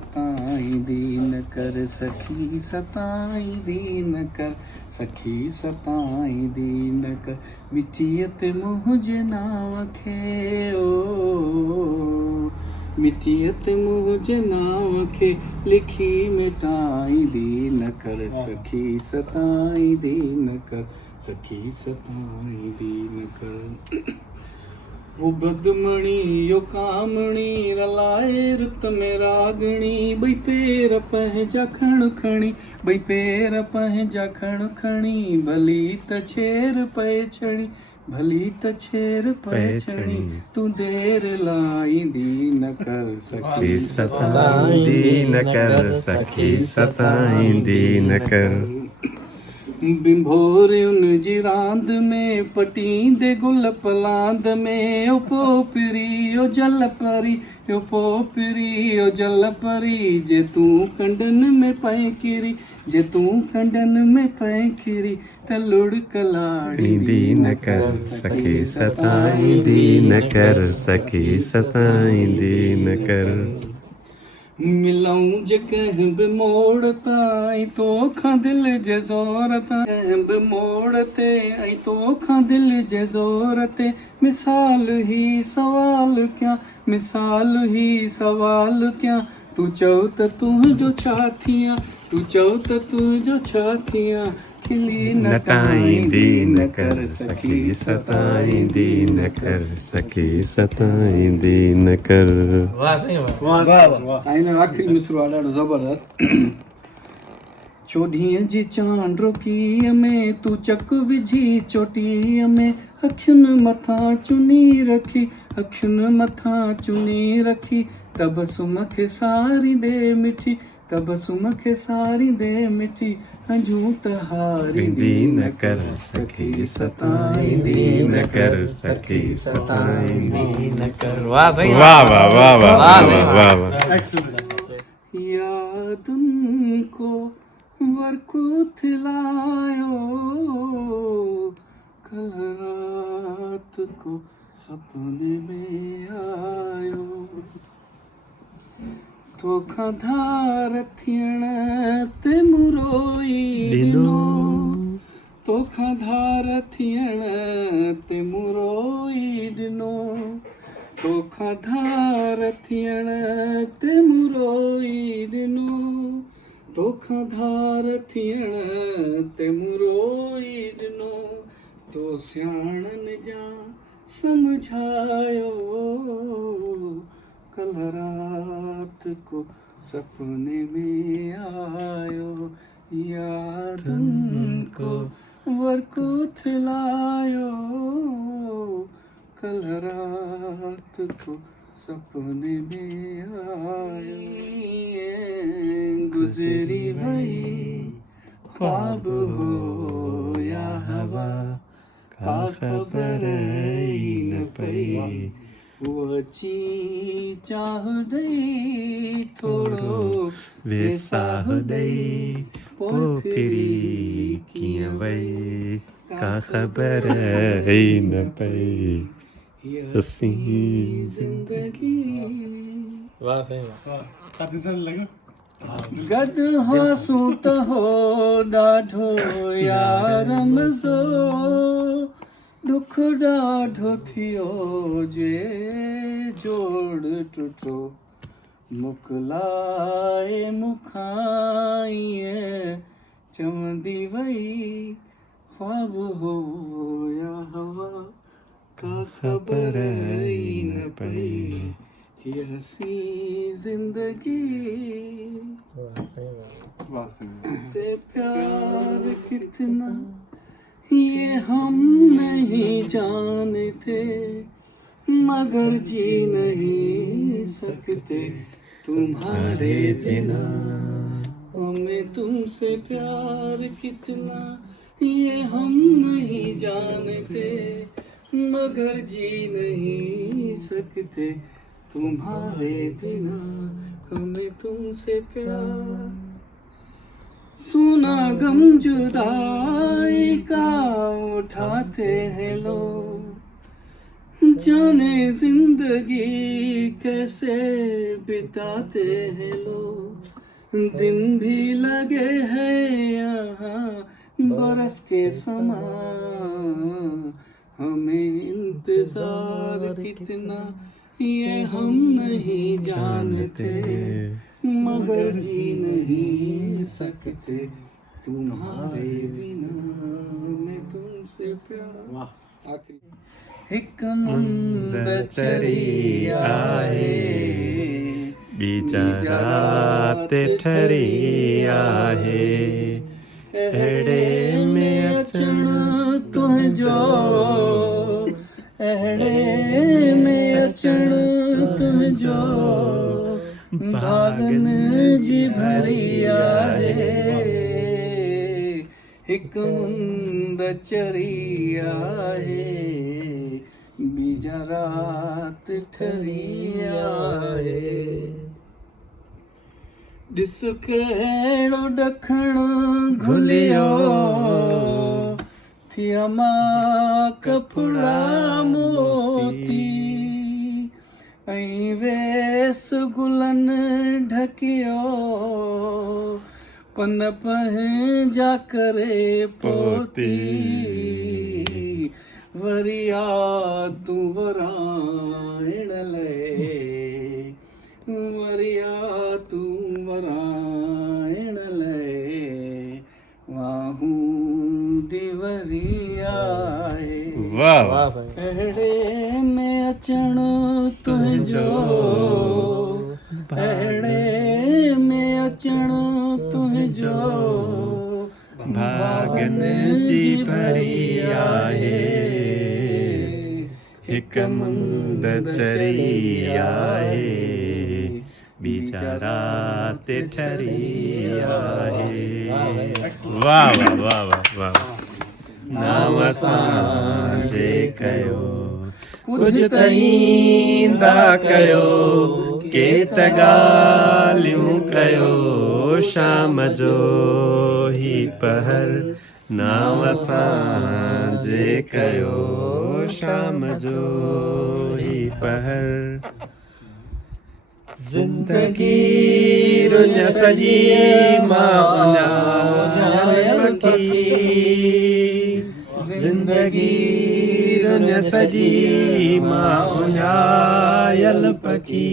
सताई दीन कर सखी सताई दीन कर सखी सताई दीन कर मिटियत मुझ नाव खे ओ मिटियत मुझ नाव खे लिखी मिटाई दीन कर सखी सताई दीन कर सखी सताई दीन कर वो बदमणी यो कामणी रलाए रुत में रागणी बई पेर पंहिंजा खण खणी बई पेर पंहिंजा खण खणी भली त छेर पए छड़ी भली त छेर पए छड़ी तू देर लाईंदी न कर सखी सताईंदी न कर सखी सताईंदी न कर बिंभोरियुनि जी रांदि में पटींदे गुल पलांद में ओ पोपरी ओ जल परी ओ पोपरी ओ जल परी जे तूं कंडन में पए किरी जे तूं कंडन में पए किरी त लुढ़क लाड़ींदी न कर सखी सताईंदी न कर सखी सताईंदी न कर मिलऊं जे कंहिं बि मोड़ ताईं तोखां दिलि जे ज़ोर तां कंहिं बि मोड़ ते ऐं तोखां दिलि जे ज़ोर ते मिसाल ही सवाल कयां मिसाल ही सवाल कयां तूं चओ त तुंहिंजो छा थियां तूं चओ त तुंहिंजो छा थियां खिली नटाईंदी न कर सखी सताईंदी न कर सखी सताईंदी न कर वाह वाह साईं जो आख़िरी मिसरो आहे ॾाढो ज़बरदस्त चोॾीअ जी चांड रोकीअ में तूं चक विझी चोटीअ में अखियुनि मथां चुनी रखी अखियुनि मथां चुनी रखी तबसुम खे सारींदे मिठी तबसुम खे सारींदे मिठी अंजूं त हारींदी न कर सखी सताईंदी न कर सखी सताईंदी न कर वाह वाह वाह वाह वाह वाह यादुनि को वरकू थिलायो कल रात को सपने में आयो तोखां धार थियण ते मुरोई ॾिनो तोखां धार थियण ते मुरोई ॾिनो तोखां धार थियण ते मुरोई ॾिनो तोखां धार थियण ते मुरोई ॾिनो तो सियाणनि जा समझायो कल रात को सपने में आयो यादुनि को वरकू थिलायो कल रात को सपने में आयो गुजरी वही ख्वाब हो या हवा का खबर ही न पई वो अची चाह ॾई थोरो वेसाह ॾई पोइ फिरी कीअं वई का ख़बर ई न पई असीं ज़िंदगी वाह सही वाह गॾु हासूं त हो ॾाढो यार मज़ो दुख ॾाढो थियो जे जोड़ टुटो मुकलाए मुखां ईअं चवंदी वई ख्वाब हो या हवा का ख़बर ई न पई ये हसी जिंदगी से प्यार कितना ये हम नहीं जानते मगर जी नहीं सकते तुम्हारे बिना हमें तुमसे प्यार कितना ये हम नहीं जानते मगर जी नहीं सकते तुम्हारे बिना हमें तुमसे प्यार सुना गम जुदाई का उठाते हैं लोग जाने जिंदगी कैसे बिताते हैं लोग, दिन भी लगे हैं यहाँ बरस के समान, हमें इंतजार कितना ये हम नहीं जानते, मगर जी नहीं सकते तुम्हारे बिना, मैं तुमसे प्यार। आखिरी एक मुंद चरी आहे, बीजा रात ठरी आहे, अहिड़े में अचण तुंहिंजो, अहिड़े में अचण तुंहिंजो, भागन जी भरी आहे, हिक मुंद चरी आहे, बीजा रात ठरी आहे। ॾिस कहिड़ो ॾखण घुलियो, थिया मां कपिड़ा मोती, ऐं वेस गुलनि ढकियो, पन पंहिंजा करे पोती, वरी आ तूं वराइण लाइ, वरी आ तूं वराइण लाइ, वाहूं दी वरी आहे। वाह अहिड़े में अचण तुंहिंजो, अहिड़े में अचण तुंहिंजो, भागन जी भरी आहे, हिक मुंद चरी आहे, बीजा रात ठरी आहे। वाह वाह वाह वाह वाह। नाम असांजे कयो कुझु त ईंदा कयो, के त ॻाल्हियूं कयो, शाम जो ही पहर, नाम असांजे कयो, शाम जो ही पहर। ज़िंदगी रुञ सॼी मां उञायल पखी, ज़िंदगी रुञ सॼी मां उञायल पखी,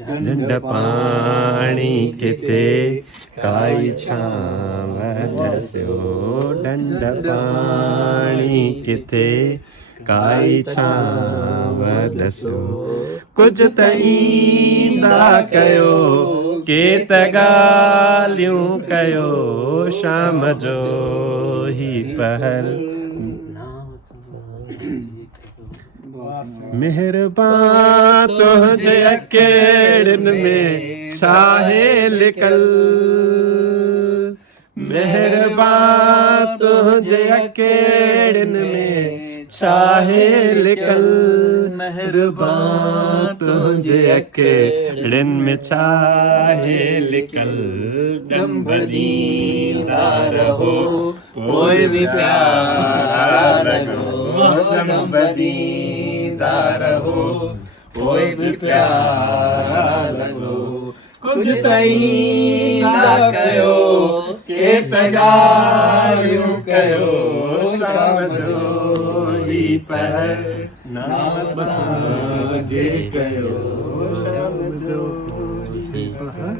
ढंढ पाणी किथे काई छांव ॾसियो, ढंढ पाणी किथे काई छांव ॾसियो, कुझु त ईंदा कयो, के त ॻाल्हियूं कयो, शाम जो ही पहर। मेहरबान तुंहिंजे अकेड़नि में छाहे लिकल, मेहरबान तुंहिंजे अकेड़नि में छाहे लिकल, मेहरबान तुंहिंजे अकेड़नि में छाहे लिकल, ॾंभ ॾींदा रहो पोइ बि प्यार रखो, ॾंभ ॾींदा रहो पोइ बि प्यार रखो, कुझु त ईंदा कयो, के त ॻाल्हियूं कयो, शाम जो ही पहर, नाम असांजे कयो, शाम जो ही पहर।